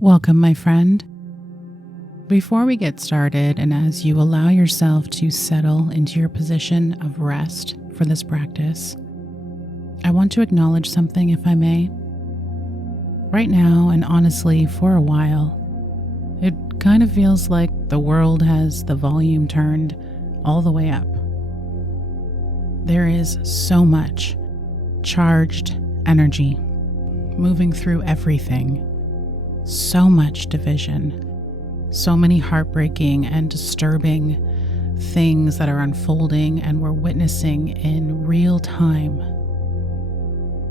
Welcome, my friend. Before we get started, and as you allow yourself to settle into your position of rest for this practice, I want to acknowledge something, if I may. Right now, and honestly for a while, it kind of feels like the world has the volume turned all the way up. There is so much charged energy moving through everything, so much division, so many heartbreaking and disturbing things that are unfolding and we're witnessing in real time.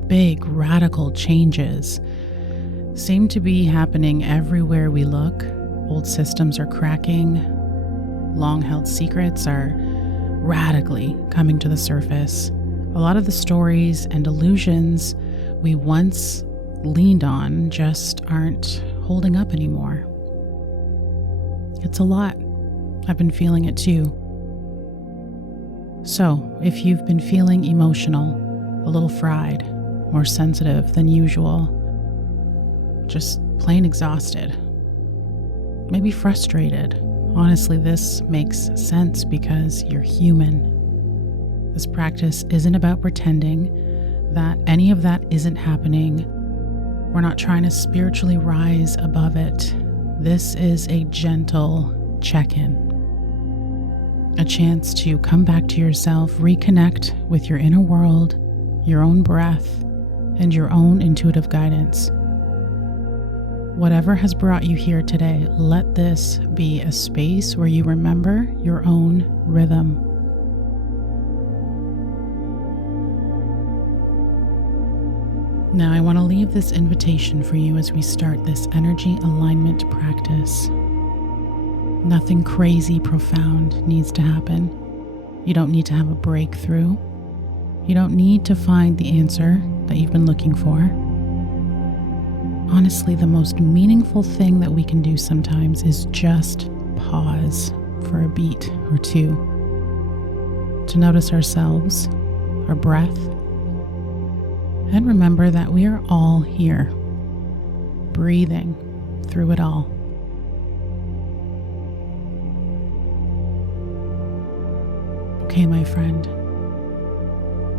Big radical changes seem to be happening everywhere we look. Old systems are cracking. Long-held secrets are radically coming to the surface. A lot of the stories and illusions we once leaned on just aren't holding up anymore. It's a lot. I've been feeling it too. So, if you've been feeling emotional, a little fried, more sensitive than usual, just plain exhausted, maybe frustrated. Honestly, this makes sense because you're human. This practice isn't about pretending that any of that isn't happening. We're not trying to spiritually rise above it. This is a gentle check-in, a chance to come back to yourself, reconnect with your inner world, your own breath, and your own intuitive guidance. Whatever has brought you here today, let this be a space where you remember your own rhythm. Now, I want to leave this invitation for you as we start this energy alignment practice. Nothing crazy profound needs to happen. You don't need to have a breakthrough. You don't need to find the answer that you've been looking for. Honestly, the most meaningful thing that we can do sometimes is just pause for a beat or two to notice ourselves, our breath, and remember that we are all here, breathing through it all. Okay, my friend,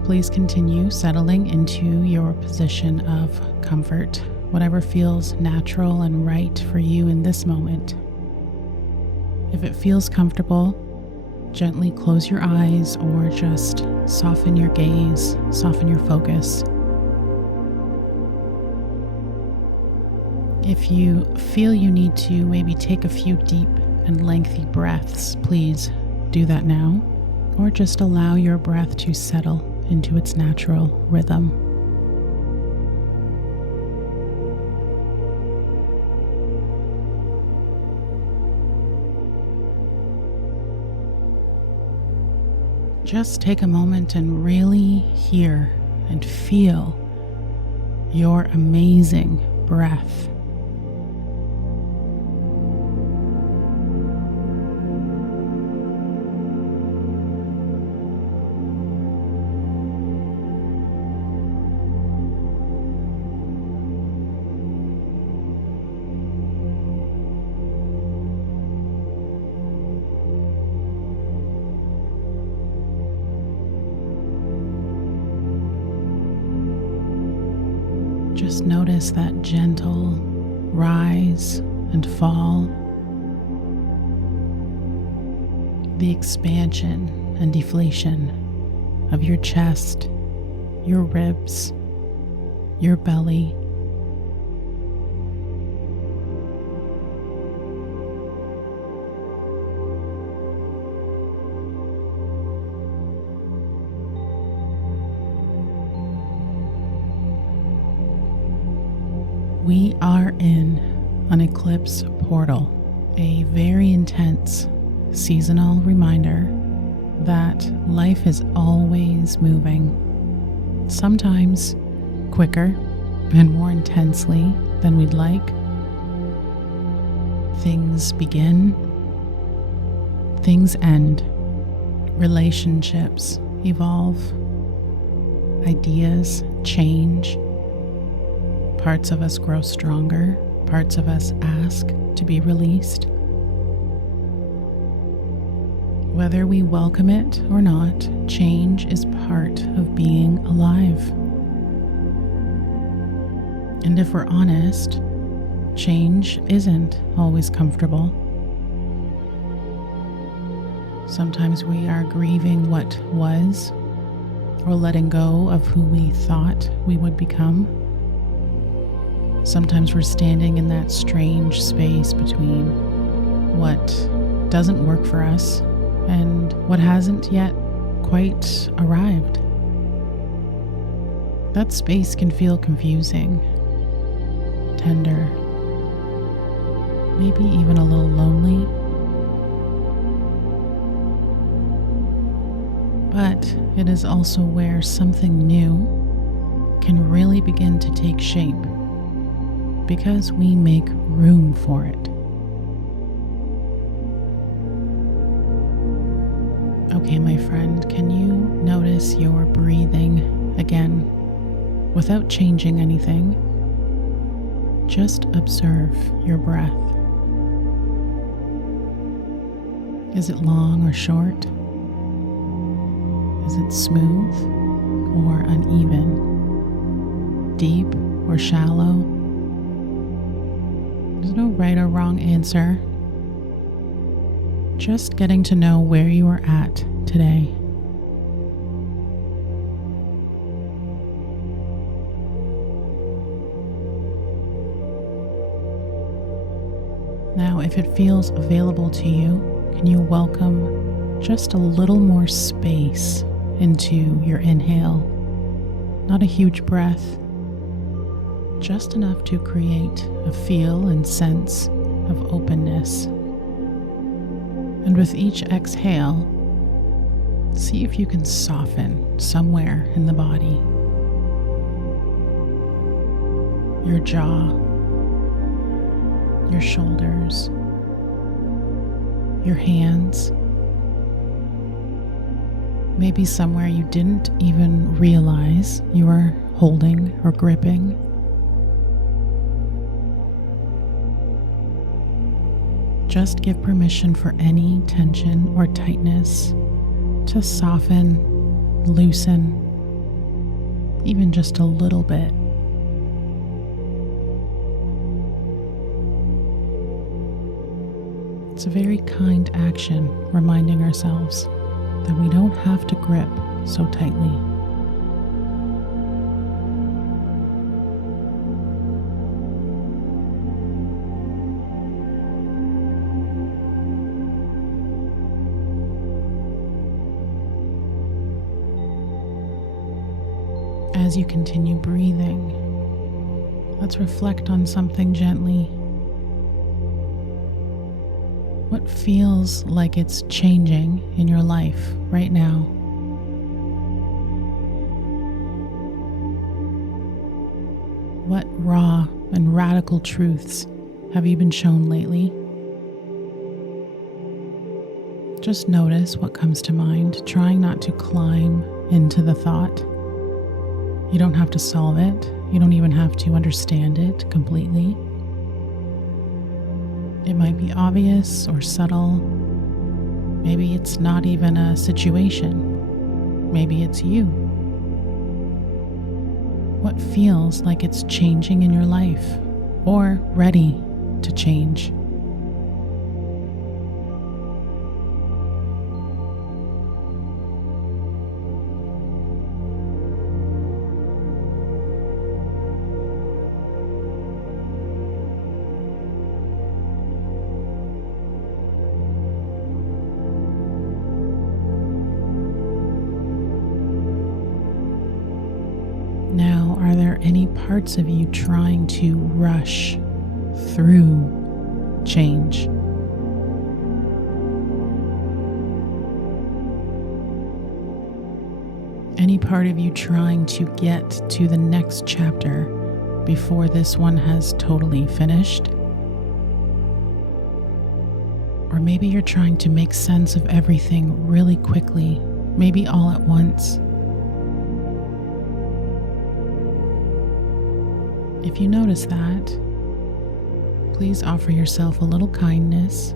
please continue settling into your position of comfort, whatever feels natural and right for you in this moment. If it feels comfortable, gently close your eyes or just soften your gaze, soften your focus. If you feel you need to maybe take a few deep and lengthy breaths, please do that now, or just allow your breath to settle into its natural rhythm. Just take a moment and really hear and feel your amazing breath. Just notice that gentle rise and fall, the expansion and deflation of your chest, your ribs, your belly. We are in an eclipse portal, a very intense seasonal reminder that life is always moving, sometimes quicker and more intensely than we'd like. Things begin, things end, relationships evolve, ideas change, parts of us grow stronger, parts of us ask to be released. Whether we welcome it or not, change is part of being alive. And if we're honest, change isn't always comfortable. Sometimes we are grieving what was, or letting go of who we thought we would become. Sometimes we're standing in that strange space between what doesn't work for us and what hasn't yet quite arrived. That space can feel confusing, tender, maybe even a little lonely. But it is also where something new can really begin to take shape because we make room for it. Okay, my friend, can you notice your breathing again without changing anything? Just observe your breath. Is it long or short? Is it smooth or uneven? Deep or shallow? There's no right or wrong answer. Just getting to know where you are at today. Now, if it feels available to you, can you welcome just a little more space into your inhale? Not a huge breath, just enough to create a feel and sense of openness. And with each exhale, see if you can soften somewhere in the body. Your jaw, your shoulders, your hands, maybe somewhere you didn't even realize you were holding or gripping. Just give permission for any tension or tightness to soften, loosen, even just a little bit. It's a very kind action, reminding ourselves that we don't have to grip so tightly. As you continue breathing, let's reflect on something gently. What feels like it's changing in your life right now? What raw and radical truths have you been shown lately? Just notice what comes to mind, trying not to climb into the thought. You don't have to solve it. You don't even have to understand it completely. It might be obvious or subtle. Maybe it's not even a situation. Maybe it's you. What feels like it's changing in your life or ready to change? Now, are there any parts of you trying to rush through change? Any part of you trying to get to the next chapter before this one has totally finished? Or maybe you're trying to make sense of everything really quickly, maybe all at once. If you notice that, Please offer yourself a little kindness.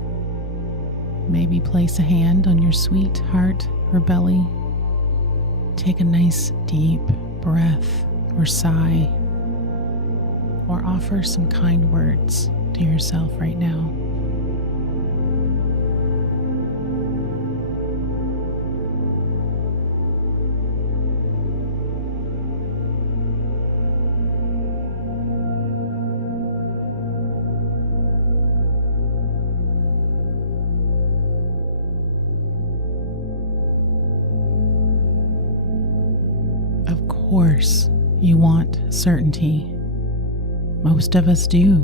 Maybe place a hand on your sweet heart or belly. Take a nice deep breath or sigh, or offer some kind words to yourself right now. Of course, you want certainty. Most of us do.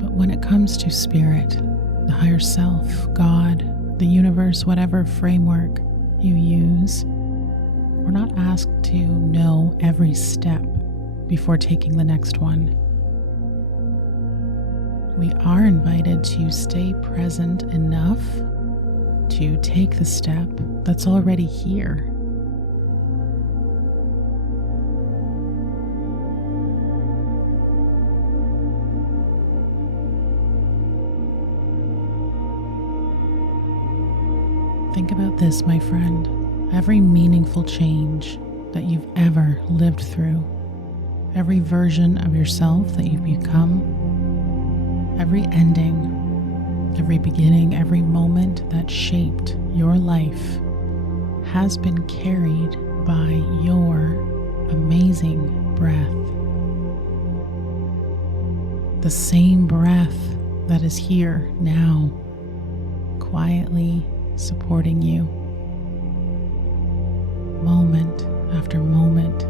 But when it comes to spirit, the higher self, God, the universe, whatever framework you use, we're not asked to know every step before taking the next one. We are invited to stay present enough to take the step that's already here. Think about this, my friend. Every meaningful change that you've ever lived through, every version of yourself that you've become, every ending, every beginning, every moment that shaped your life has been carried by your amazing breath. The same breath that is here now, quietly supporting you, moment after moment.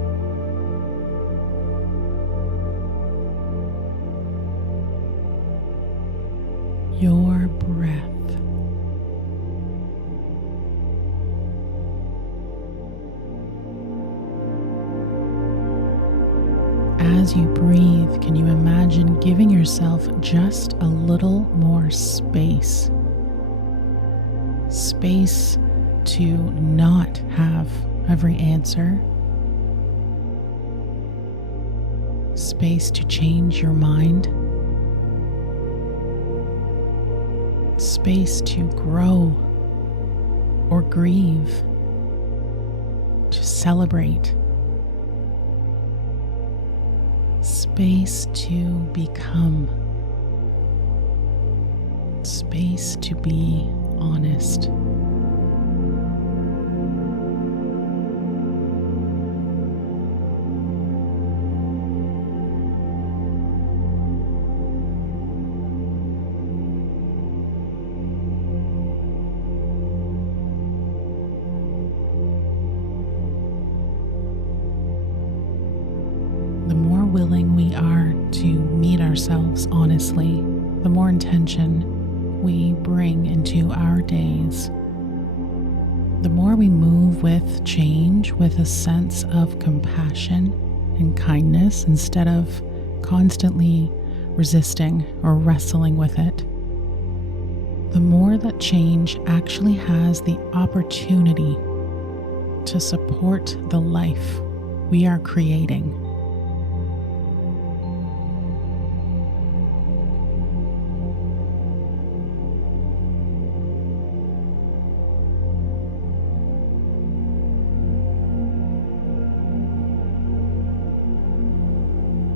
Your breath. As you breathe, can you imagine giving yourself just a little more space? Space to not have every answer. Space to change your mind. Space to grow or grieve, to celebrate. Space to become. Space to be honest. The more willing we are to meet ourselves honestly, the more intention we bring into our days, the more we move with change with a sense of compassion and kindness instead of constantly resisting or wrestling with it, the more that change actually has the opportunity to support the life we are creating.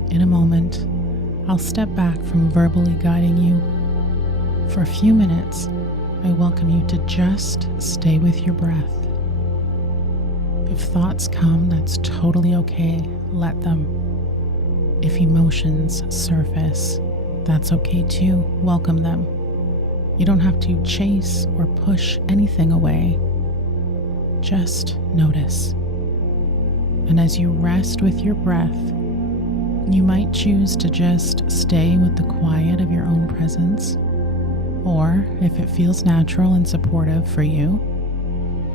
In a moment, I'll step back from verbally guiding you. For a few minutes, I welcome you to just stay with your breath. If thoughts come, that's totally okay. Let them. If emotions surface, that's okay too. Welcome them. You don't have to chase or push anything away. Just notice. And as you rest with your breath, you might choose to just stay with the quiet of your own presence, or if it feels natural and supportive for you,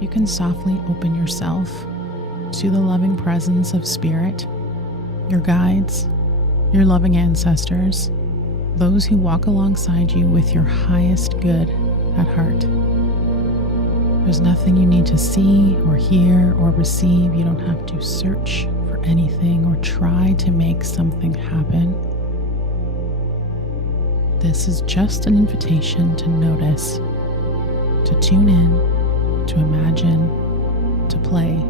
you can softly open yourself to the loving presence of spirit, your guides, your loving ancestors, those who walk alongside you with your highest good at heart. There's nothing you need to see or hear or receive. You don't have to search for anything or try to make something happen. This is just an invitation to notice, to tune in, to imagine, to play.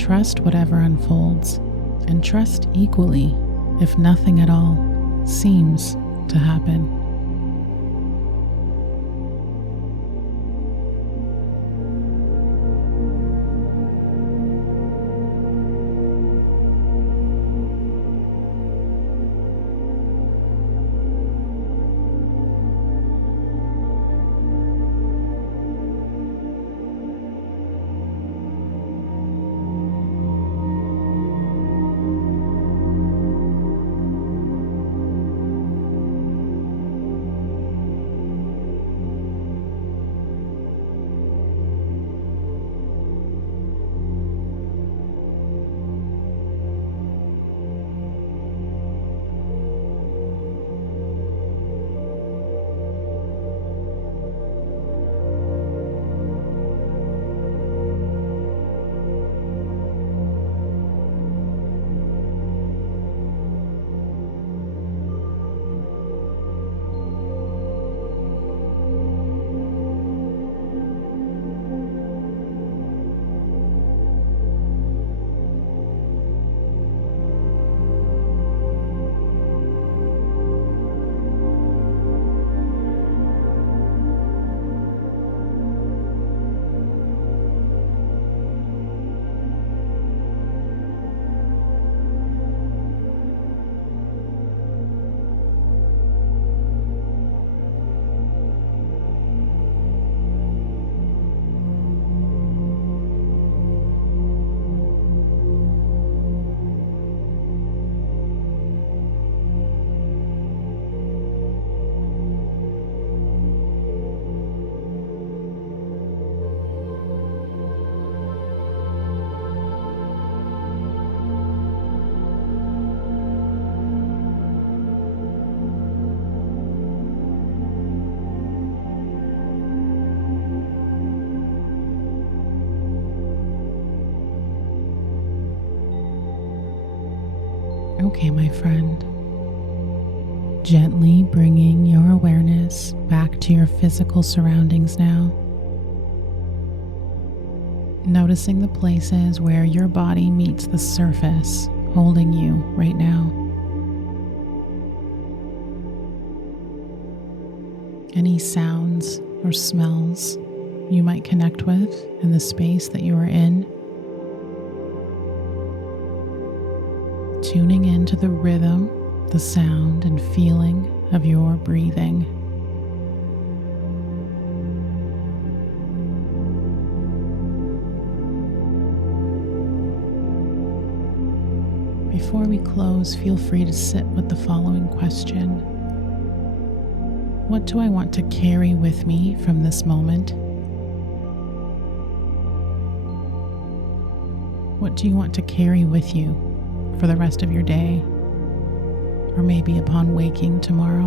Trust whatever unfolds, and trust equally if nothing at all seems to happen. Okay, my friend. Gently bringing your awareness back to your physical surroundings now. Noticing the places where your body meets the surface holding you right now. Any sounds or smells you might connect with in the space that you are in. Tuning into the rhythm, the sound and feeling of your breathing. Before we close, feel free to sit with the following question. What do I want to carry with me from this moment? What do you want to carry with you for the rest of your day, or maybe upon waking tomorrow?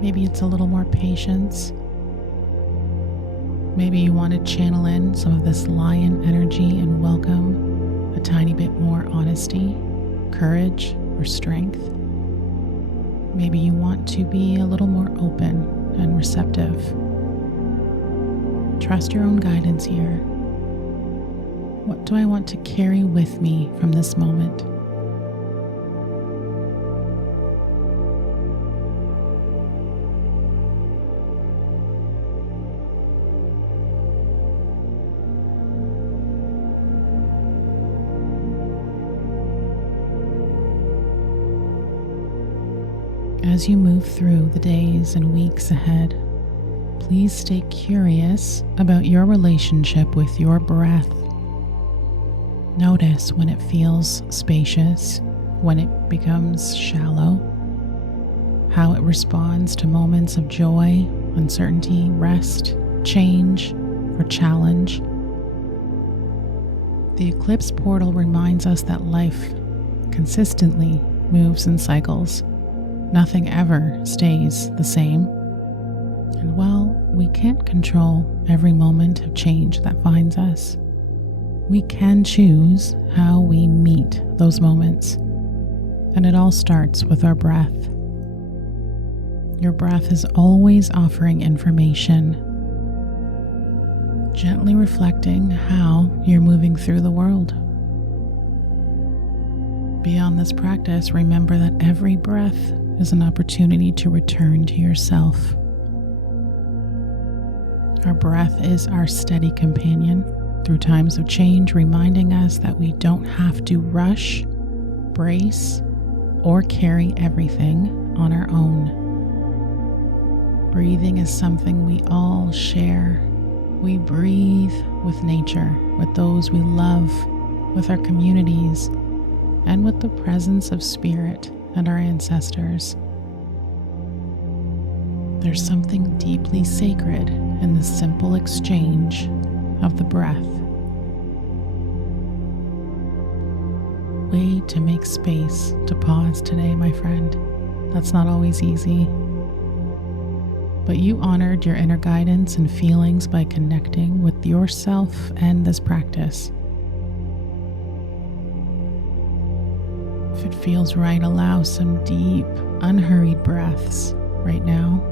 Maybe it's a little more patience. Maybe you want to channel in some of this lion energy and welcome a tiny bit more honesty, courage, or strength. Maybe you want to be a little more open and receptive. Trust your own guidance here. What do I want to carry with me from this moment? As you move through the days and weeks ahead, please stay curious about your relationship with your breath. Notice when it feels spacious, when it becomes shallow, how it responds to moments of joy, uncertainty, rest, change, or challenge. The Eclipse portal reminds us that life consistently moves in cycles. Nothing ever stays the same. And while we can't control every moment of change that finds us, we can choose how we meet those moments. And it all starts with our breath. Your breath is always offering information, gently reflecting how you're moving through the world. Beyond this practice, remember that every breath is an opportunity to return to yourself. Our breath is our steady companion through times of change, reminding us that we don't have to rush, brace, or carry everything on our own. Breathing is something we all share. We breathe with nature, with those we love, with our communities, and with the presence of spirit and our ancestors. There's something deeply sacred in the simple exchange of the breath. Way to make space to pause today, my friend. That's not always easy. But you honored your inner guidance and feelings by connecting with yourself and this practice. If it feels right, allow some deep, unhurried breaths right now.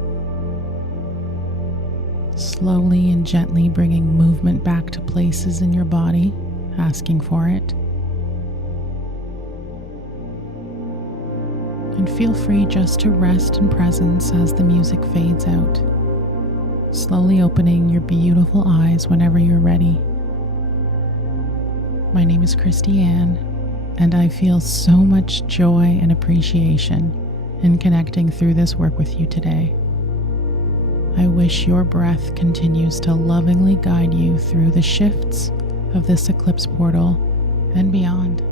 Slowly and gently bringing movement back to places in your body, asking for it. And feel free just to rest in presence as the music fades out, slowly opening your beautiful eyes whenever you're ready. My name is Christy Ann, and I feel so much joy and appreciation in connecting through this work with you today. I wish your breath continues to lovingly guide you through the shifts of this eclipse portal and beyond.